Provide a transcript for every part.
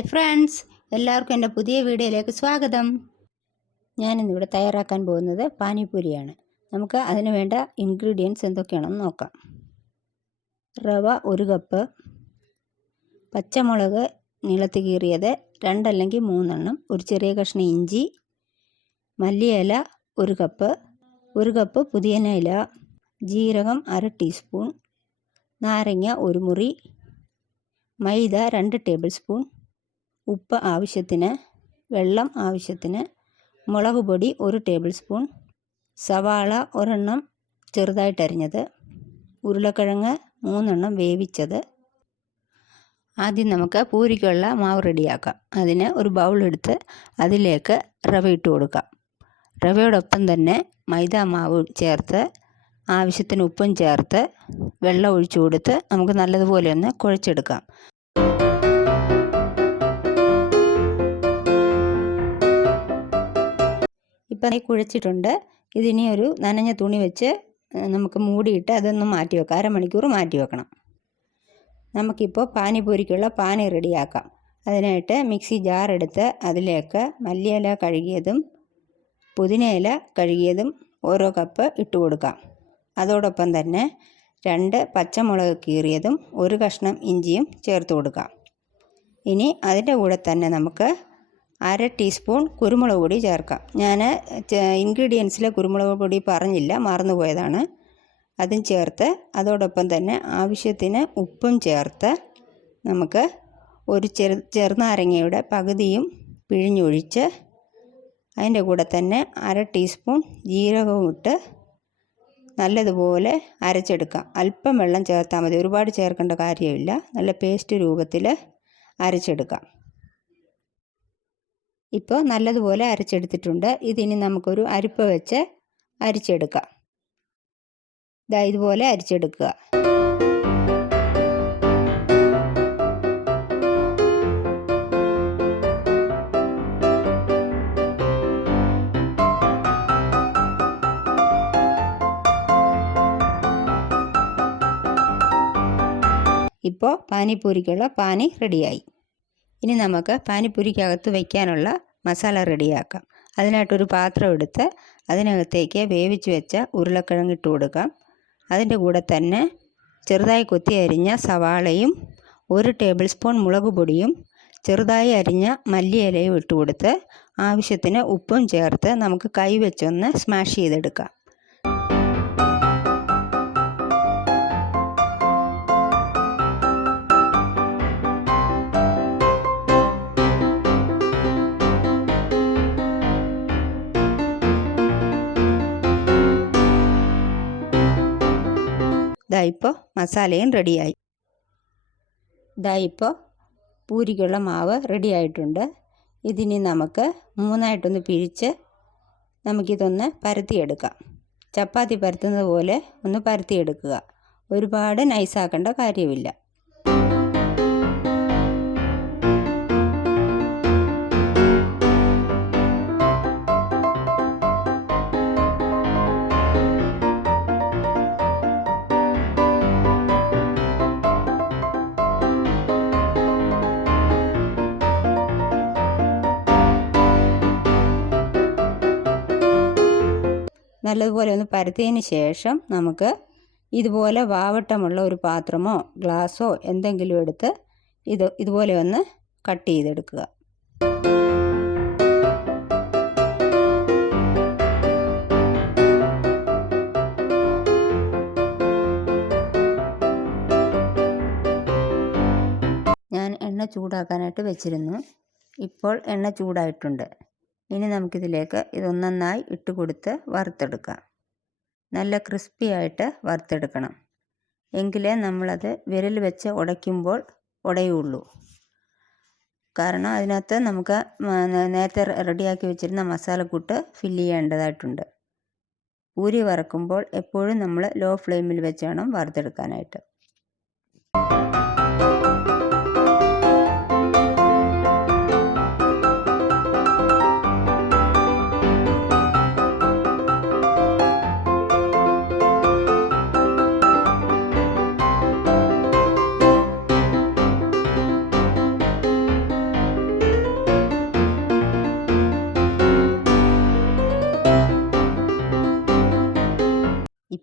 Hi friends, എല്ലാവർക്കും എൻ്റെ പുതിയ വീഡിയോയിലേക്ക് സ്വാഗതം. ഞാനിന്നിവിടെ തയ്യാറാക്കാൻ പോകുന്നത് പാനിപൂരിയാണ്. നമുക്ക് അതിന് വേണ്ട ഇൻഗ്രീഡിയൻസ് എന്തൊക്കെയാണെന്ന് നോക്കാം. റവ 1 കപ്പ്, പച്ചമുളക് നീളത്തിൽ കീറിയത് 2 അല്ലെങ്കിൽ 3 എണ്ണം, ഒരു ചെറിയ കഷ്ണം ഇഞ്ചി, മല്ലിയില 1 കപ്പ്, 1 കപ്പ് പുതിന ഇല, ജീരകം 1/2 ടീസ്പൂൺ, നാരങ്ങ 1 മുറി, മൈദ 2 ടേബിൾ സ്പൂൺ, ഉപ്പ് ആവശ്യത്തിന്, വെള്ളം ആവശ്യത്തിന്, മുളക് പൊടി 1 ടേബിൾ സ്പൂൺ, സവാള 1 എണ്ണം ചെറുതായിട്ടരിഞ്ഞത്, ഉരുളക്കിഴങ്ങ് 3 എണ്ണം വേവിച്ചത്. ആദ്യം നമുക്ക് പൂരിക്കുള്ള മാവ് റെഡിയാക്കാം. അതിന് ഒരു ബൗൾ എടുത്ത് അതിലേക്ക് റവ ഇട്ട് കൊടുക്കാം. റവയോടൊപ്പം തന്നെ മൈദ മാവ് ചേർത്ത് ആവശ്യത്തിന് ഉപ്പും ചേർത്ത് വെള്ളം ഒഴിച്ചു കൊടുത്ത് നമുക്ക് നല്ലതുപോലെ ഒന്ന് കുഴച്ചെടുക്കാം. ഇപ്പം കുഴച്ചിട്ടുണ്ട്. ഇതിനി ഒരു നനഞ്ഞ തുണി വെച്ച് നമുക്ക് മൂടിയിട്ട് അതൊന്ന് മാറ്റി വെക്കാം. അരമണിക്കൂർ മാറ്റി വെക്കണം. നമുക്കിപ്പോൾ പാനിപൂരിക്കുള്ള പാനി റെഡിയാക്കാം. അതിനായിട്ട് മിക്സി ജാർ എടുത്ത് അതിലേക്ക് മല്ലിയില കഴുകിയതും പുതിനയില കഴുകിയതും ഓരോ കപ്പ് ഇട്ട് കൊടുക്കാം. അതോടൊപ്പം തന്നെ 2 പച്ചമുളക് കീറിയതും 1 കഷ്ണം ഇഞ്ചിയും ചേർത്ത് കൊടുക്കാം. ഇനി അതിൻ്റെ കൂടെ തന്നെ നമുക്ക് 1/2 ടീസ്പൂൺ കുരുമുളക് പൊടി ചേർക്കാം. ഞാൻ ഇൻഗ്രീഡിയൻസിലെ കുരുമുളക് പൊടി പറഞ്ഞില്ല, മറന്നുപോയതാണ്. അതും ചേർത്ത് അതോടൊപ്പം തന്നെ ആവശ്യത്തിന് ഉപ്പും ചേർത്ത് നമുക്ക് ഒരു ചെറുനാരങ്ങയുടെ പകുതിയും പിഴിഞ്ഞൊഴിച്ച് അതിൻ്റെ കൂടെ തന്നെ 1/2 ടീസ്പൂൺ ജീരകവും ഇട്ട് നല്ലതുപോലെ അരച്ചെടുക്കാം. അല്പം വെള്ളം ചേർത്താൽ മതി, ഒരുപാട് ചേർക്കേണ്ട കാര്യമില്ല. നല്ല പേസ്റ്റ് രൂപത്തിൽ അരച്ചെടുക്കാം. ഇപ്പോൾ നല്ലതുപോലെ അരച്ചെടുത്തിട്ടുണ്ട്. ഇതിനി നമുക്കൊരു അരിപ്പ വെച്ച് അരിച്ചെടുക്കാം. ഇതുപോലെ അരിച്ചെടുക്കുക. ഇപ്പോൾ പാനിപൂരിക്കുള്ള പാനി റെഡിയായി. ഇനി നമുക്ക് പാനിപൂരിക്കകത്ത് വയ്ക്കാനുള്ള മസാല റെഡിയാക്കാം. അതിനായിട്ടൊരു പാത്രം എടുത്ത് അതിനകത്തേക്ക് വേവിച്ച് വെച്ച ഉരുളക്കിഴങ്ങ് ഇട്ട് കൊടുക്കാം. അതിൻ്റെ കൂടെ തന്നെ ചെറുതായി കൊത്തി അരിഞ്ഞ സവാളയും 1 ടേബിൾ സ്പൂൺ മുളക് പൊടിയും ചെറുതായി അരിഞ്ഞ മല്ലിയിലയും ഇട്ട് കൊടുത്ത് ആവശ്യത്തിന് ഉപ്പും ചേർത്ത് നമുക്ക് കൈ വെച്ചൊന്ന് സ്മാഷ് ചെയ്തെടുക്കാം. ഇപ്പോൾ മസാലയും റെഡിയായി. ഇപ്പോൾ പൂരിക്കുള്ള മാവ് റെഡിയായിട്ടുണ്ട്. ഇതിനി നമുക്ക് 3ആയിട്ടൊന്ന് പിരിച്ച് നമുക്കിതൊന്ന് പരത്തിയെടുക്കാം. ചപ്പാത്തി പരത്തുന്നത് പോലെ ഒന്ന് പരത്തിയെടുക്കുക. ഒരുപാട് നൈസാക്കേണ്ട കാര്യമില്ല. നല്ലതുപോലെ ഒന്ന് പരത്തിയതിന് ശേഷം നമുക്ക് ഇതുപോലെ വാവട്ടമുള്ള ഒരു പാത്രമോ ഗ്ലാസ്സോ എന്തെങ്കിലും എടുത്ത് ഇതുപോലെ ഒന്ന് കട്ട് ചെയ്തെടുക്കുക. ഞാൻ എണ്ണ ചൂടാക്കാനായിട്ട് വെച്ചിരുന്നു. ഇപ്പോൾ എണ്ണ ചൂടായിട്ടുണ്ട്. ഇനി നമുക്കിതിലേക്ക് ഇതൊന്നൊന്നായി ഇട്ട് കൊടുത്ത് വറുത്തെടുക്കാം. നല്ല ക്രിസ്പി ആയിട്ട് വറുത്തെടുക്കണം. എങ്കിലേ നമ്മളത് വിരൽ വെച്ച് ഉടയ്ക്കുമ്പോൾ ഉടയുള്ളൂ. കാരണം അതിനകത്ത് നമുക്ക് നേരത്തെ റെഡിയാക്കി വെച്ചിരുന്ന മസാലക്കൂട്ട് ഫില്ല് ചെയ്യേണ്ടതായിട്ടുണ്ട്. പൂരി വറക്കുമ്പോൾ എപ്പോഴും നമ്മൾ ലോ ഫ്ലെയിമിൽ വെച്ച് വേണം വറുത്തെടുക്കാനായിട്ട്.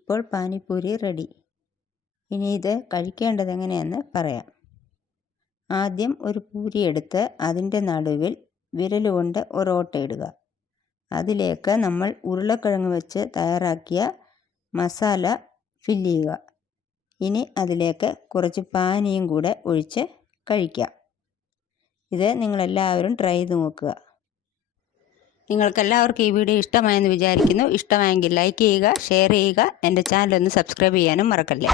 ഇപ്പോൾ പാനിപ്പൂരി റെഡി. ഇനി ഇത് കഴിക്കേണ്ടത് എങ്ങനെയെന്ന് പറയാം. ആദ്യം ഒരു പൂരി എടുത്ത് അതിൻ്റെ നടുവിൽ വിരലുകൊണ്ട് ഒരോട്ടയിടുക. അതിലേക്ക് നമ്മൾ ഉരുളക്കിഴങ്ങ് വെച്ച് തയ്യാറാക്കിയ മസാല ഫില്ല് ചെയ്യുക. ഇനി അതിലേക്ക് കുറച്ച് പാനിയും കൂടെ ഒഴിച്ച് കഴിക്കാം. ഇത് നിങ്ങളെല്ലാവരും ട്രൈ ചെയ്ത് നോക്കുക. നിങ്ങൾക്കെല്ലാവർക്കും ഈ വീഡിയോ ഇഷ്ടമായെന്ന് വിചാരിക്കുന്നു. ഇഷ്ടമായെങ്കിൽ ലൈക്ക് ചെയ്യുക, ഷെയർ ചെയ്യുക. എൻ്റെ ചാനൽ ഒന്ന് സബ്സ്ക്രൈബ് ചെയ്യാനും മറക്കല്ലേ.